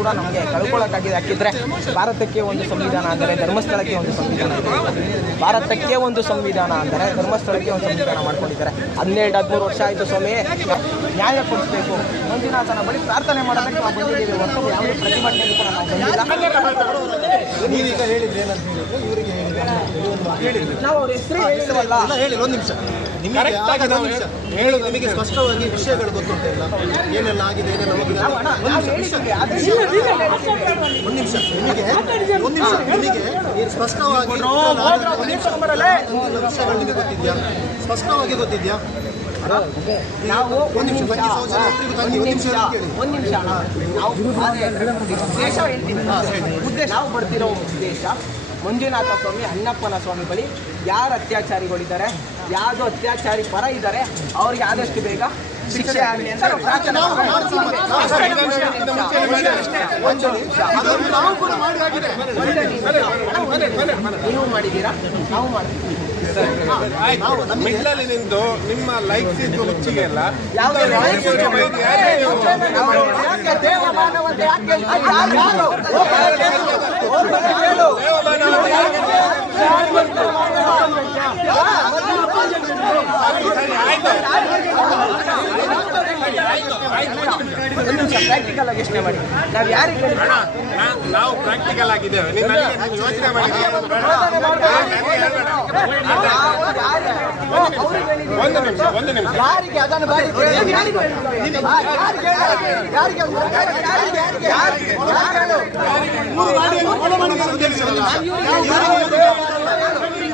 ಕೂಡ ನಮಗೆ ಕಳ್ಕೊಳ್ಳೋಕ್ಕಾಗಿದೆ ಯಾಕಿದ್ರೆ ಭಾರತಕ್ಕೆ ಒಂದು ಸಂವಿಧಾನ ಅಂದರೆ ಧರ್ಮಸ್ಥಳಕ್ಕೆ ಒಂದು ಸಂವಿಧಾನ ಭಾರತಕ್ಕೆ ಒಂದು ಸಂವಿಧಾನ ಅಂದರೆ ಧರ್ಮಸ್ಥಳಕ್ಕೆ ಒಂದು ಸಂವಿಧಾನ ಮಾಡ್ಕೊಂಡಿದ್ದಾರೆ. ಹನ್ನೆರಡು ಹದಿಮೂರು ವರ್ಷ ಆಯಿತು ಸ್ವಾಮಿ. ನ್ಯಾಯ ಕೊಡಿಸ್ಬೇಕು. ಮಂಜುನಾಥನ ಬಳಿ ಪ್ರಾರ್ಥನೆ ಮಾಡೋದಕ್ಕೆ ನಾವು ಬಂದಿದ್ದೀವಿ. ಹೊರತು ಯಾವುದೇ ಪ್ರತಿಭಟನೆ ಕೂಡ ನಾವು ಬಂದಿಲ್ಲ. ನೀವೀಗ ಹೇಳಿದ್ರೆ ಇವರಿಗೆ ಹೇಳಿದ್ರೆ. ನಾವು ಅವ್ರ ಹೆಸರು ಹೇಳಿದ್ರಲ್ಲ ಹೇಳಿ ಒಂದು ನಿಮಿಷ. ನಿಮಗೆ ಆಗಿದೆ ಒಂದು ಹೇಳು ನಿಮಗೆ ಸ್ಪಷ್ಟವಾಗಿ ವಿಷಯಗಳು ಗೊತ್ತುಂಟಲ್ಲ ಏನೆಲ್ಲ ಆಗಿದೆ ಏನೆಲ್ಲ ಹೋಗಿದೆ? ಒಂದು ನಿಮಿಷ ನಿಮಗೆ ಒಂದು ನಿಮಿಷ ನಿಮಗೆ ಸ್ಪಷ್ಟವಾಗಿ ಒಂದು ವಿಷಯಗಳು ನಿಮಗೆ ಗೊತ್ತಿದ್ಯಾ? ಸ್ಪಷ್ಟವಾಗಿ ಗೊತ್ತಿದ್ಯಾ? ನಾವು ಒಂದು ನಿಮಿಷ ಒಂದು ನಿಮಿಷ ಉದ್ದೇಶ ನಾವು ಬರ್ತಿರೋ ಉದ್ದೇಶ ಮಂಜುನಾಥ ಸ್ವಾಮಿ ಅಣ್ಣಪ್ಪನ ಸ್ವಾಮಿ ಬಳಿ ಯಾರು ಅತ್ಯಾಚಾರಿಗಳಿದ್ದಾರೆ? ಯಾವುದು ಅತ್ಯಾಚಾರಿ ಪರ ಇದ್ದಾರೆ ಅವ್ರಿಗೆ ಆದಷ್ಟು ಬೇಗ ಶಿಕ್ಷೆ ಆಗಲಿ ಅಂತ ಒಂದು ನಿಮಿಷ. ನಾವು ಮಾಡಿದ್ದೀರಾ? ನಾವು ಮಾಡ್ತೀವಿ. ನಿಂದು ನಿಮ್ಮ ಲೈಕ್ಸ್ ಇದ್ದು ಹುಚ್ಚಿಗೆ ಎಲ್ಲ ಯಾವುದೇ ಯಾಕೆ ದೇವಮಾನವಂತೆ ಯಾಕೆ ಯಾರು? ಯಾರು? ಒಬ್ಬರೇ ಹೇಳು. ಒಂದು ಪ್ರಾಕ್ಟಿಕಲ್ ಆಗಿ ಯೋಚನೆ ಮಾಡಿ ನಾವು ಯಾರಿಗೆ? ನಾವು ಪ್ರಾಕ್ಟಿಕಲ್ ಆಗಿದ್ದೇವೆ ಯೋಚನೆ. ಒಂದು ನಿಮಿಷ ಒಂದು ನಿಮಿಷ ಯಾರಿಗೆ ಅದನ್ನು ಬಾರಿ ಕೇಳಿ. ಯಾರಿಗೆ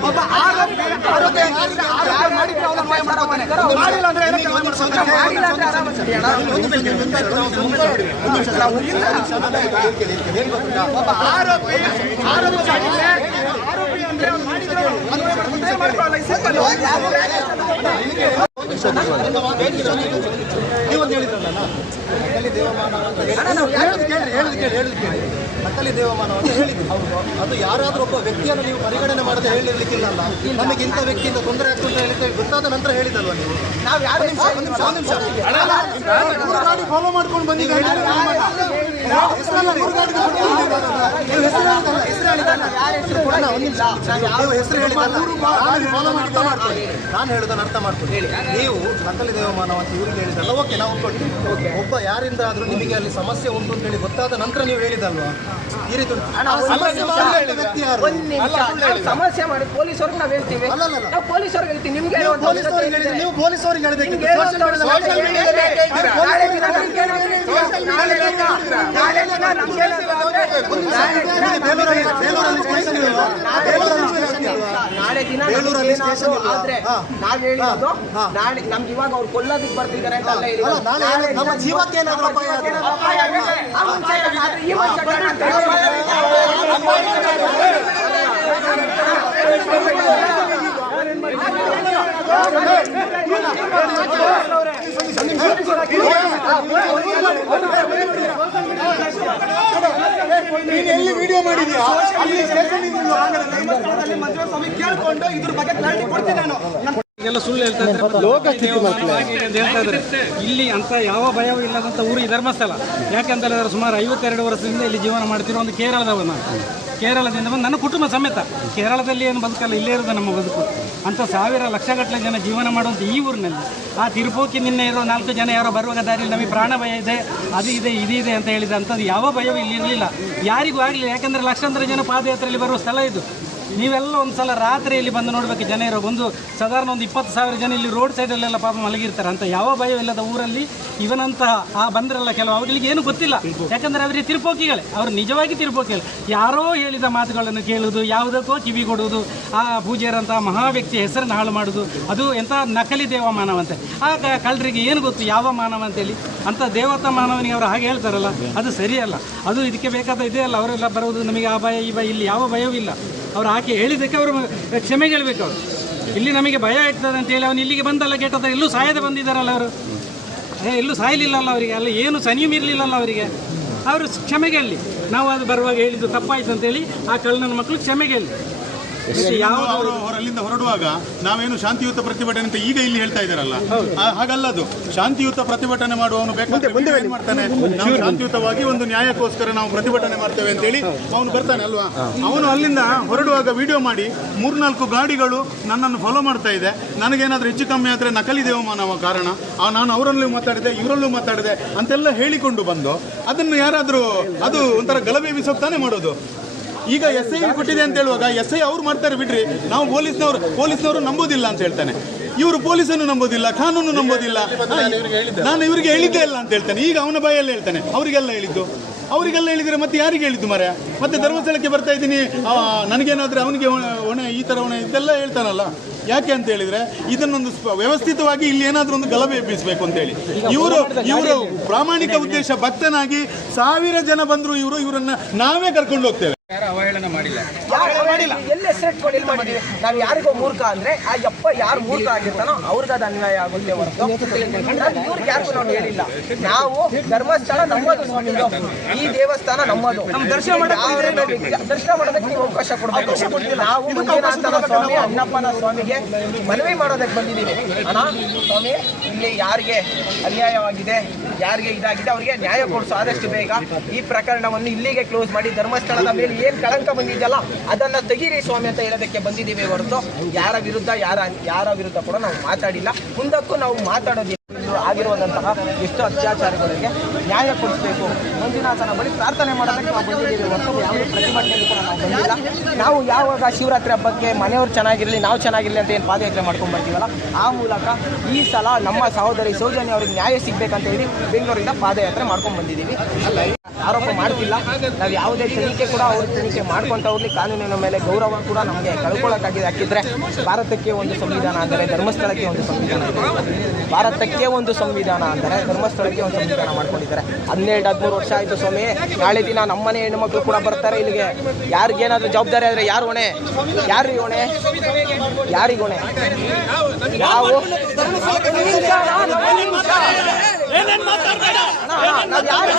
ಒಬ್ಬ ಆರೋಪಿ ಮಾಡಿದ್ರೆ ಅವನ ಮನೆ ಮಾಡೋ ಮಾಡಿಲ್ಲ ಅಂದ್ರೆ ಏನಕ್ಕೆ? ಮಾಡಿಲ್ಲ ಅಂದ್ರೆ ಆರಾಮ ಸರಿ ಅಣ್ಣ. ಒಬ್ಬ ಆರೋಪಿ ಆರೋಪಿ ಮಾಡಿದ್ರೆ ಆರೋಪಿ ಅಂದ್ರೆ ಅವ್ನು ಮಾಡಿದ್ರೆ ಅವ್ನು. ನೀವೊಂದು ಹೇಳಿದ್ರಲ್ಲ ನಕಲಿ ದೇವಮಾನ ಅಂತ ಹೇಳಿ- ಹೇಳುದು ಕೇಳಿ ಹೇಳುದು ಕೇಳಿ ಹೇಳುದು ಕೇಳಿ ನಕಲಿ ದೇವಮಾನ ಅಂತ ಹೇಳಿದ್ರು. ಅದು ಯಾರಾದ್ರೂ ಒಬ್ಬ ವ್ಯಕ್ತಿಯನ್ನು ನೀವು ಪರಿಗಣನೆ ಮಾಡದೆ ಹೇಳಿರ್ಲಿಕ್ಕಿಲ್ಲಲ್ಲ? ನಮಗೆ ಇಂಥ ವ್ಯಕ್ತಿಯಿಂದ ತೊಂದರೆ ಆಗ್ತದೆ ಅಂತ ಹೇಳಿದ್ರೆ ಗೊತ್ತಾದ ನಂತರ ಹೇಳಿದಲ್ವಾ ನೀವು? ನಾವು ಯಾರು ಒಂದು ನಿಮಿಷ ಒಂದು ನಿಮಿಷ ಗಾಡಿ ಫಾಲೋ ಮಾಡ್ಕೊಂಡು ಬಂದಿದ್ದೀವಿ ಹೆಸರಲ್ಲ ಮೂರು ಗಾಡಿ ನೀವು ಹೆಸರು ಹೇಳಿದಲ್ಲ ಹೆಸರು ಹೇಳಿದಲ್ಲ ಯಾರ ಹೆಸರು ಕೂಡ ಒಂದು ನಿಮಿಷ ನೀವು ಹೆಸರು ನಾನು ಫಾಲೋ ಮಾಡಿ ಅರ್ಥ ಮಾಡ್ಕೊಳ್ಳಿ ನಾನು ಹೇಳುದನ್ನು ಅರ್ಥ ಮಾಡ್ಕೊಳ್ಳಿ ನೀವು ನಕಲಿ ದೇವಮಾನವ ಅಂತ ಇವ್ರಿಗೆ ಹೇಳಿದಲ್ಲ ಓಕೆ ನಾವು ಒಪ್ಕೊಳ್ತೀವಿ ಒಬ್ಬ ಯಾರಿಂದ ಆದ್ರೂ ನಿಮಗೆ ಅಲ್ಲಿ ಸಮಸ್ಯೆ ಉಂಟು ಅಂತ ಹೇಳಿ ಗೊತ್ತಾದ ನಂತರ ನೀವು ಹೇಳಿದಲ್ವಾ ಈ ರೀತಿ ಸಮಸ್ಯೆ ವ್ಯಕ್ತಿ ಯಾರು ಮಾಡಿ ಪೊಲೀಸರಿಗೆ ನಾವು ಹೇಳ್ತೀವಿ. ನಾವು ಹೇಳ್ತೀವಿ ನಿಮ್ಗೆ ನೀವು ಹೇಳುವಂತ ಪೊಲೀಸ್ ನಾಳೆ ದಿನ ಆದ್ರೆ. ನಾವ್ ಹೇಳಿರೋದು ನಾಳೆ ನಮ್ಗೆ ಇವಾಗ ಅವ್ರು ಕೊಲ್ಲೋದಿಕ್ ಬರ್ತಿದ್ದಾರೆ ಅಂತ ಅಲ್ಲ ಹೇಳಿರೋದು. ನಮ್ಮ ಜೀವಕ್ಕೆ ಏನಾದರೂ ಅಪಾಯ ಆದರೆ ಈ ವರ್ಷ ನೀನು ಎಲ್ಲಿ ವಿಡಿಯೋ ಮಾಡಿದ್ಯಾ ಅಲ್ಲಿ ಸ್ವಾಮಿ ಕೇಳ್ಕೊಂಡು ಇದ್ರ ಬಗ್ಗೆ ಕ್ಲಾರಿಟಿ ಕೊಡ್ತೀನಿ ನಾನು. ಸುಳ್ಳು ಹೇಳ್ತಾ ಇದ್ದಾರೆ ಇಲ್ಲಿ ಅಂತ ಯಾವ ಭಯವೂ ಇಲ್ಲದಂತ ಊರು ಈ ಧರ್ಮಸ್ಥಳ. ಯಾಕಂತ ಹೇಳಿದ್ರೆ ಸುಮಾರು ಐವತ್ತೆರಡು ವರ್ಷದಿಂದ ಇಲ್ಲಿ ಜೀವನ ಮಾಡ್ತಿರೋ ಒಂದು ಕೇರಳದವ ನಾನು ಕೇರಳದಿಂದ ಬಂದು ನನ್ನ ಕುಟುಂಬ ಸಮೇತ. ಕೇರಳದಲ್ಲಿ ಏನು ಬದುಕಲ್ಲ ಇಲ್ಲೇ ಇರೋದು ನಮ್ಮ ಬದುಕು. ಅಂತ ಸಾವಿರ ಲಕ್ಷಗಟ್ಟಲೆ ಜನ ಜೀವನ ಮಾಡುವಂಥ ಈ ಊರಿನಲ್ಲಿ. ಆ ತಿರುಪೋಕಿ ನಿನ್ನೆ ಇರೋ ನಾಲ್ಕು ಜನ ಯಾರೋ ಬರುವಾಗ ದಾರಿಯಲ್ಲಿ ನಮಗೆ ಪ್ರಾಣ ಭಯ ಇದೆ ಅದು ಇದೆ ಇದು ಇದೆ ಅಂತ ಹೇಳಿದ ಅಂಥದ್ದು ಯಾವ ಭಯವೂ ಇಲ್ಲಿ ಇರಲಿಲ್ಲ. ಯಾರಿಗೂ ಆಗಲಿಲ್ಲ. ಯಾಕಂದರೆ ಲಕ್ಷಾಂತರ ಜನ ಪಾದಯಾತ್ರೆಯಲ್ಲಿ ಬರುವ ಸ್ಥಳ ಇದು. ನೀವೆಲ್ಲ ಒಂದ್ಸಲ ರಾತ್ರಿ ಇಲ್ಲಿ ಬಂದು ನೋಡಬೇಕು ಜನ ಇರೋ ಒಂದು ಸಾಧಾರಣ ಒಂದು ಇಪ್ಪತ್ತು ಸಾವಿರ ಜನ ಇಲ್ಲಿ ರೋಡ್ ಸೈಡಲ್ಲೆಲ್ಲ ಪಾಪ ಮಲಗಿರ್ತಾರೆ. ಅಂತ ಯಾವ ಭಯವಿಲ್ಲದ ಊರಲ್ಲಿ ಇವನಂತಹ ಆ ಬಂದ್ರಲ್ಲ ಕೆಲವು ಅವುಗಳಿಗೆ ಏನು ಗೊತ್ತಿಲ್ಲ. ಯಾಕಂದ್ರೆ ಅವರಿಗೆ ತಿರುಪೋಕಿಗಳೇ. ಅವರು ನಿಜವಾಗಿ ತಿರುಪೋಕಿಗಳು. ಯಾರೋ ಹೇಳಿದ ಮಾತುಗಳನ್ನು ಕೇಳುವುದು ಯಾವುದಕ್ಕೋ ಕಿವಿ ಕೊಡುವುದು ಆ ಪೂಜೆಯರಂತಹ ಮಹಾ ವ್ಯಕ್ತಿಯ ಹೆಸರನ್ನು ಹಾಳು ಮಾಡುವುದು ಅದು ಎಂಥ ನಕಲಿ ದೇವ ಮಾನವಂತೆ ಆ ಕಳ್ಳರಿಗೆ ಏನು ಗೊತ್ತು ಯಾವ ಮಾನವ ಅಂತೇಳಿ ಅಂತ ದೇವತಾ ಮಾನವನಿಗೆ ಅವರು ಹಾಗೆ ಹೇಳ್ತಾರಲ್ಲ, ಅದು ಸರಿಯಲ್ಲ. ಅದು ಇದಕ್ಕೆ ಬೇಕಾದ ಇದೆಯಲ್ಲ ಅವರೆಲ್ಲ ಬರುವುದು ನಮಗೆ ಆ ಭಯ, ಈ ಭಯ, ಇಲ್ಲಿ ಯಾವ ಭಯವೂ ಇಲ್ಲ ಅವರು ಆಕೆ ಹೇಳಿದ್ದಕ್ಕೆ ಅವರು ಕ್ಷಮೆ ಕೇಳಬೇಕು ಅವರು. ಇಲ್ಲಿ ನಮಗೆ ಭಯ ಇರ್ತದೆ ಅಂತೇಳಿ ಅವನು ಇಲ್ಲಿಗೆ ಬಂದಲ್ಲ ಕೆಟ್ಟದ ಎಲ್ಲೂ ಸಾಯದೆ ಬಂದಿದ್ದಾರಲ್ಲ ಅವರು. ಎಲ್ಲೂ ಸಾಯಲಿಲ್ಲಲ್ಲ ಅವರಿಗೆ. ಅಲ್ಲ ಏನು ಸನಿಯೂ ಇರಲಿಲ್ಲಲ್ಲ ಅವರಿಗೆ. ಅವರು ಕ್ಷಮೆ ಕೇಳಲಿ ನಾವು ಅದು ಬರುವಾಗ ಹೇಳಿದ್ದು ತಪ್ಪಾಯ್ತು ಅಂತೇಳಿ ಆ ಕಳ್ಳನ ಮಕ್ಕಳು ಕ್ಷಮೆ ಕೇಳಲಿ ಅವರು ಅವರಲ್ಲಿಂದ ಹೊರಡುವಾಗ ನಾವೇನು ಶಾಂತಿಯುತ ಪ್ರತಿಭಟನೆ ಅಂತ ಈಗ ಇಲ್ಲಿ ಹೇಳ್ತಾ ಇದ್ದಾರಲ್ಲ? ಹಾಗಲ್ಲ ಅದು. ಶಾಂತಿಯುತ ಪ್ರತಿಭಟನೆ ಮಾಡುವವನು ಬೇಕಾದ್ರೆ ಏನ್ ಮಾಡ್ತಾನೆ? ನಾವು ಶಾಂತಿಯುತವಾಗಿ ಒಂದು ನ್ಯಾಯಕ್ಕೋಸ್ಕರ ನಾವು ಪ್ರತಿಭಟನೆ ಮಾಡ್ತೇವೆ ಅಂತೇಳಿ ಅವನು ಬರ್ತಾನೆ ಅಲ್ವಾ? ಅವನು ಅಲ್ಲಿಂದ ಹೊರಡುವಾಗ ವಿಡಿಯೋ ಮಾಡಿ ಮೂರ್ನಾಲ್ಕು ಗಾಡಿಗಳು ನನ್ನನ್ನು ಫಾಲೋ ಮಾಡ್ತಾ ಇದೆ. ನನಗೇನಾದ್ರೂ ಹೆಚ್ಚು ಕಮ್ಮಿ ಆದ್ರೆ ನಕಲಿ ದೇವಮಾನವ ಕಾರಣ ನಾನು ಅವರಲ್ಲೂ ಮಾತಾಡಿದೆ ಇವರಲ್ಲೂ ಮಾತಾಡಿದೆ ಅಂತೆಲ್ಲ ಹೇಳಿಕೊಂಡು ಬಂದು ಅದನ್ನು ಯಾರಾದರೂ ಅದು ಒಂಥರ ಗಲಭೆ ಬಿಸೋಗ್ತಾನೆ ಮಾಡೋದು. ಈಗ ಎಸ್ ಐ ಕೊಟ್ಟಿದೆ ಅಂತ ಹೇಳುವಾಗ ಎಸ್ ಐ ಅವ್ರು ಮಾಡ್ತಾರೆ ಬಿಡ್ರಿ. ನಾವು ಪೊಲೀಸ್ನವರು ಪೊಲೀಸ್ನವರು ನಂಬೋದಿಲ್ಲ ಅಂತ ಹೇಳ್ತಾನೆ. ಇವರು ಪೊಲೀಸನ್ನು ನಂಬೋದಿಲ್ಲ ಕಾನೂನು ನಂಬೋದಿಲ್ಲ. ನಾನು ಇವರಿಗೆ ಹೇಳಿದ್ದೇ. ಇಲ್ಲ ಅಂತ ಹೇಳ್ತಾನೆ. ಈಗ ಅವನ ಬಾಯಲ್ಲಿ ಹೇಳ್ತಾನೆ. ಅವರಿಗೆಲ್ಲ ಹೇಳಿದ್ದು. ಅವರಿಗೆಲ್ಲ ಹೇಳಿದರೆ ಮತ್ತೆ ಯಾರಿಗೆ ಹೇಳಿದ್ದು ಮರ ಮತ್ತೆ ಧರ್ಮಸ್ಥಳಕ್ಕೆ ಬರ್ತಾ ಇದ್ದೀನಿ. ನನಗೇನಾದ್ರೆ ಅವನಿಗೆ ಹೊಣೆ ಈ ಥರ ಹೊಣೆ ಇದೆಲ್ಲ ಹೇಳ್ತಾನಲ್ಲ. ಯಾಕೆ ಅಂತ ಹೇಳಿದ್ರೆ ಇದನ್ನೊಂದು ವ್ಯವಸ್ಥಿತವಾಗಿ ಇಲ್ಲಿ ಏನಾದರೂ ಒಂದು ಗಲಭೆ ಎಬ್ಬಿಸಬೇಕು ಅಂತ ಹೇಳಿ. ಇವರು ಇವರು ಪ್ರಾಮಾಣಿಕ ಉದ್ದೇಶ ಭಕ್ತನಾಗಿ ಸಾವಿರ ಜನ ಬಂದ್ರು ಇವರು ಇವರನ್ನ ನಾವೇ ಕರ್ಕೊಂಡು ಹೋಗ್ತೇವೆ. ಯಾರು ಮಾಡಿಲ್ಲ? ಎಲ್ಲಿ ಹೆಸರಿಟ್ಕೊಂಡು ಇಲ್ಲಿ ಮಾಡಿದೀವಿ ನಾವು? ಯಾರಿಗೋ ಮೂರ್ಖ ಅಂದ್ರೆ ಆ ಯಪ್ಪ ಯಾರು ಮೂರ್ಖ ಆಗಿರ್ತಾನೋ ಅವ್ರಿಗೆ ಅದು ಅನ್ಯಾಯ ಆಗುತ್ತೆ ಹೊರತು. ನಾವು ಇವ್ರಿಗೆ ಯಾರಿಗೂ ನಾವು ಹೇಳಿಲ್ಲ. ನಾವು ಧರ್ಮಸ್ಥಳ ನಮ್ಮದು ಈ ದೇವಸ್ಥಾನ ನಮ್ಮದು. ದರ್ಶನ ದರ್ಶನ ಮಾಡೋದಕ್ಕೆ ನೀವು ಅವಕಾಶ ಕೊಡಬೇಕು. ನಾವು ಮಂಜುನಾಥನ ಸ್ವಾಮಿ ಅಣ್ಣಪ್ಪನ ಸ್ವಾಮಿಗೆ ಮನವಿ ಮಾಡೋದಕ್ಕೆ ಬಂದಿದ್ದೀವಿ. ಅಣ್ಣ ಸ್ವಾಮಿ ಇಲ್ಲಿ ಯಾರಿಗೆ ಅನ್ಯಾಯವಾಗಿದೆ ಯಾರಿಗೆ ಇದಾಗಿದೆ, ಅವರಿಗೆ ನ್ಯಾಯ ಕೊಡಿಸು. ಆದಷ್ಟು ಬೇಗ ಈ ಪ್ರಕರಣವನ್ನು ಇಲ್ಲಿಗೆ ಕ್ಲೋಸ್ ಮಾಡಿ ಧರ್ಮಸ್ಥಳದ ಮೇಲೆ ಏನು ಕಳಂಕ ಬಂದಿದೆಯಲ್ಲ, ಅದನ್ನ ತೆಗೀರಿ ಸ್ವಾಮಿ ಅಂತ ಹೇಳೋದಕ್ಕೆ ಬಂದಿದ್ದೀವಿ ಹೊರತು. ಯಾರ ವಿರುದ್ಧ, ಯಾರ ಯಾರ ವಿರುದ್ಧ ಕೂಡ ನಾವು ಮಾತಾಡಿಲ್ಲ. ಮುಂದಕ್ಕೂ ನಾವು ಮಾತಾಡೋದಿಲ್ಲ. ಆಗಿರುವಂತಹ ಎಷ್ಟು ಅತ್ಯಾಚಾರಗಳಿಗೆ ನ್ಯಾಯ ಕೊಡಿಸಬೇಕು. ಮಂಜುನಾಥನ ಬಳಿ ಪ್ರಾರ್ಥನೆ ಮಾಡೋದಕ್ಕೆ ನಾವು ಬಂದಿದ್ದೀವಿ. ಯಾವುದೇ ಪ್ರತಿಭಟನೆಯಲ್ಲಿ ಕೂಡ ನಾವು ಯಾವಾಗ ಶಿವರಾತ್ರಿ ಹಬ್ಬಕ್ಕೆ ಮನೆಯವ್ರು ಚೆನ್ನಾಗಿರಲಿ, ನಾವು ಚೆನ್ನಾಗಿರಲಿ ಅಂತ ಏನು ಪಾದಯಾತ್ರೆ ಮಾಡ್ಕೊಂಡು ಬರ್ತೀವಲ್ಲ, ಆ ಮೂಲಕ ಈ ಸಲ ನಮ್ಮ ಸಹೋದರಿ ಸೌಜನ್ಯ ಅವ್ರಿಗೆ ನ್ಯಾಯ ಸಿಗಬೇಕಂತ ಹೇಳಿ ಬೆಂಗಳೂರಿಂದ ಪಾದಯಾತ್ರೆ ಮಾಡ್ಕೊಂಡು ಬಂದಿದ್ದೀವಿ. ಅಲ್ಲ ಆರೋಪ ಮಾಡ್ತಿಲ್ಲ. ನಾವು ಯಾವುದೇ ತನಿಖೆ ಕೂಡ ಅವ್ರ ತನಿಖೆ ಮಾಡ್ಕೊತ ಹೋಗ್ಲಿ ಕಾನೂನಿನ ಮೇಲೆ ಗೌರವ ಕೂಡ ನಮಗೆ ಕಳ್ಕೊಳ್ಳೋಕ್ಕಾಗಿದೆ ಹಾಕಿದ್ರೆ ಭಾರತಕ್ಕೆ ಒಂದು ಸಂವಿಧಾನ ಅಂದರೆ ಧರ್ಮಸ್ಥಳಕ್ಕೆ ಒಂದು ಸಂವಿಧಾನ ಇದೆ ಭಾರತಕ್ಕೆ ಒಂದು ಸಂವಿಧಾನ ಅಂದರೆ ಧರ್ಮಸ್ಥಳಕ್ಕೆ ಒಂದು ಸಂವಿಧಾನ ಮಾಡ್ಕೊಂಡಿದ್ದಾರೆ. ಹನ್ನೆರಡು ಹದಿಮೂರು ವರ್ಷ ಆಯಿತು ಸ್ವಾಮಿ. ನಾಳೆ ದಿನ ನಮ್ಮನೆ ಹೆಣ್ಮಕ್ಳು ಕೂಡ ಬರ್ತಾರೆ ಇಲ್ಲಿಗೆ. ಯಾರಿಗೇನಾದರೂ ಜವಾಬ್ದಾರಿ ಆದರೆ ಯಾರು ಹೊಣೆ? ಯಾರು ಹೊಣೆ? ಯಾರಿಗೆ ಹೊಣೆ? ನಾವು ನಾವು ಯಾರು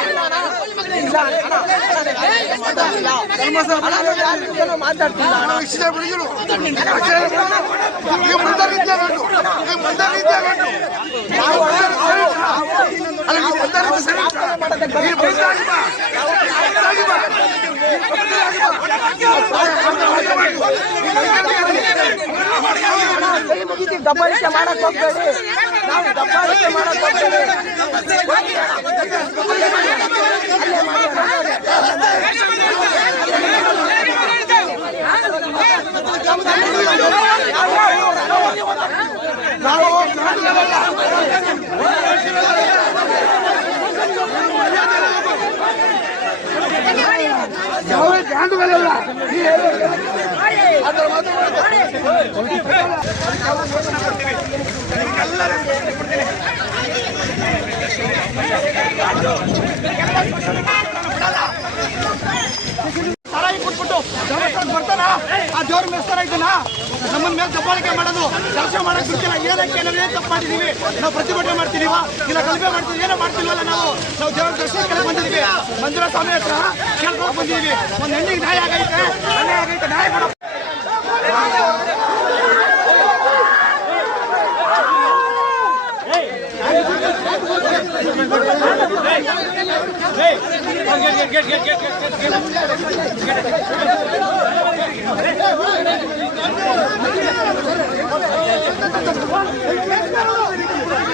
ನಾವು ಮಂಜುನಾಥನ ಬಳಿ ಅಣ್ಣ, ಇಲ್ಲ ಅಣ್ಣ, ನಾವು ಯಾರ ಮಾತಾಡ್ತಿಲ್ಲ ಕೈ ಮುಗಿತೀವಿ ದಬ್ಬಾಳಿಕೆ ಮಾಡಕ್ ಹೋಗ್ಬೇಡಿ ನಾವು ದಬ್ಬಾಳಿಕೆ ಮಾಡಕ್ ಹೋಗ್ಬೇಡಿ ಸಾರಾಯಿ ಧರ್ಮಸ್ಥಳಕ್ಕೆ ಬರ್ತಾನ? ಆ ದೇವ್ರ ಮೆಸ್ತಾರ ಮೇಲೆ ದಬ್ಬಾಳಿಕೆ ಮಾಡೋದು ಕೆಲಸ ಮಾಡಕ್ ಬಿಡ್ತಿಲ್ಲ ಏನಕ್ಕೆ ಏನಾದ್ರೆ ತಪ್ಪು ನಾವು ಪ್ರತಿಭಟನೆ ಮಾಡ್ತೀವಿ ಇಲ್ಲ ಗಲಭೆ ಮಾಡ್ತೀವಿ ಏನೋ ಮಾಡ್ತಿಲ್ವಲ್ಲ ನಾವು ನಾವು ದೇವರ ದರ್ಶನ ಕಡೆ ಬಂದಿದ್ದೀವಿ ಮಂಜುರ ಸ್ವಾಮಿ ಹತ್ರ ಕೇಳ್ಕೊಂಡು ಬಂದಿದ್ದೀವಿ ಒಂದು ಹೆಣ್ಣಿಗೆ ನ್ಯಾಯ ಆಗೈತೆ ನ್ಯಾಯ ಆಗೈತೆ ನ್ಯಾಯ ಕೊಡ 行きたい!